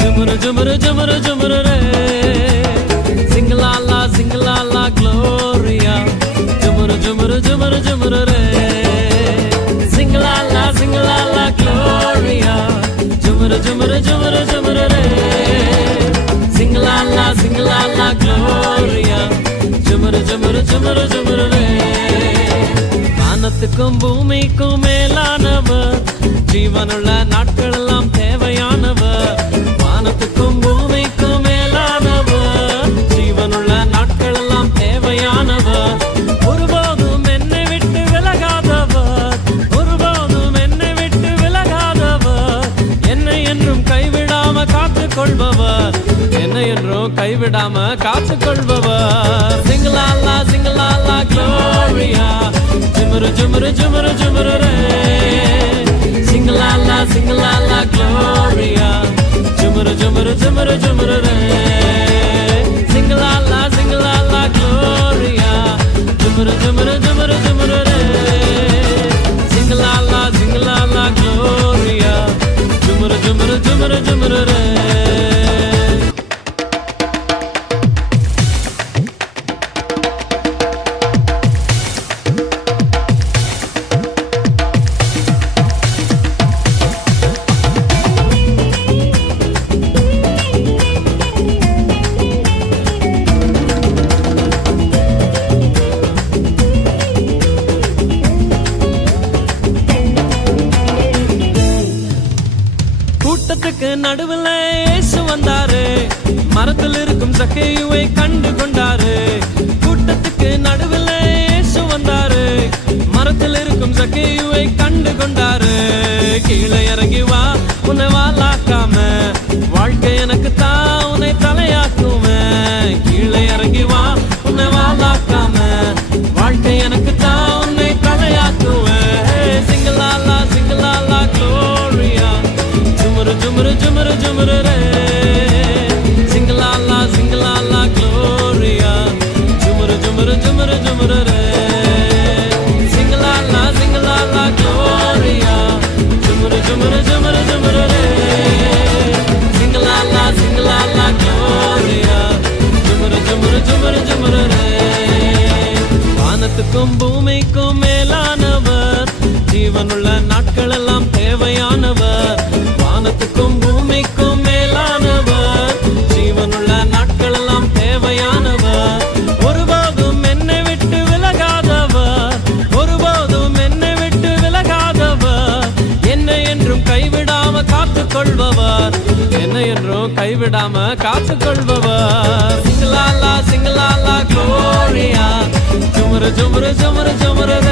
Jumuru, jumuru, jumuru, re. Sing la la, gloria. Jumuru, jumuru, jumuru, jumuru, re. Sing la la, gloria. Jumuru, jumuru, jumuru, jumuru, re. Sing la la, gloria. Jumuru, jumuru, jumuru, jumuru, re. வானத்துக்கும் பூமிக்கும் மேலானவர், ஜீவனுள்ள நாட்கள் எல்லாம் தேவையானவர். வானத்துக்கும் பூமிக்கும் மேலானவர், ஜீவனுள்ள நாட்கள் எல்லாம் தேவையானவர். ஒருபோதும் என்னை விட்டு விலகாதவர், ஒருபோதும் என்னை விட்டு விலகாதவர். என்னை என்றும் கைவிடாம காத்துக் கொள்பவர், என்னை என்றும் கைவிடாம காத்துக் கொள்பவர். சிங்கலாலா சிங்கலாலா Gloria. Jumuru, jumuru, jumuru, jumuru, re. Sing la la, gloria. Jumuru, jumuru, jumuru, jumuru, re. Sing la la, gloria. Jumuru, jumuru, jumuru, jumuru, re. Sing la la, gloria. Jumuru, jumuru, jumuru, jumuru, re. கூட்டத்துக்கு நடுவில் இயேசு வந்தாரு, மரத்தில் இருக்கும் சக்கையுவை கண்டு கொண்டாரு. கூட்டத்துக்கு நடுவில் இயேசு வந்தாரு, மரத்தில் இருக்கும் சக்கையுவை கண்டு கொண்டாரு. கீழே இறங்கி வா, உன்னை வாலாக்காம, வாழ்க்கை எனக்கு தான் உன்னை தலையாக்குவேன். கீழே இறங்கி வா, உன்னை வாலாக்காம, வாழ்க்கை எனக்கு தான் உன்னை தலையாக்குவேன். சிங்கலாலா சிங்கலாலா Gloria. Jumuru, jumuru, jumuru, jumuru, re. Sing la la, gloria. Jumuru, jumuru, jumuru, jumuru, re. Sing la la, gloria. Jumuru, jumuru, jumuru, jumuru, re. Sing la la, gloria. Jumuru, jumuru, jumuru, jumuru, re. வானத்துக்கும் பூமிக்கும் மேலானவர், ஜீவனுள்ள நாட்கள் எல்லாம் தேவையானவர். வானத்துக்கும் பூமிக்கும் மேலானவர், ஜீவனுள்ள நாட்கள் எல்லாம் தேவையானவர். ஒருபோதும் என்னை விட்டு விலகாதவர், ஒருபோதும் என்னை விட்டு விலகாதவர். என்னை என்றும் கைவிடாம காத்துக் கொள்பவர், என்னை என்றும் கைவிடாம காத்துக் கொள்பவர். சிங்கலாலா சிங்கலாலா க்ளோரியா. ஜுமுரு ஜுமுரு ஜுமுரு ஜுமுரு.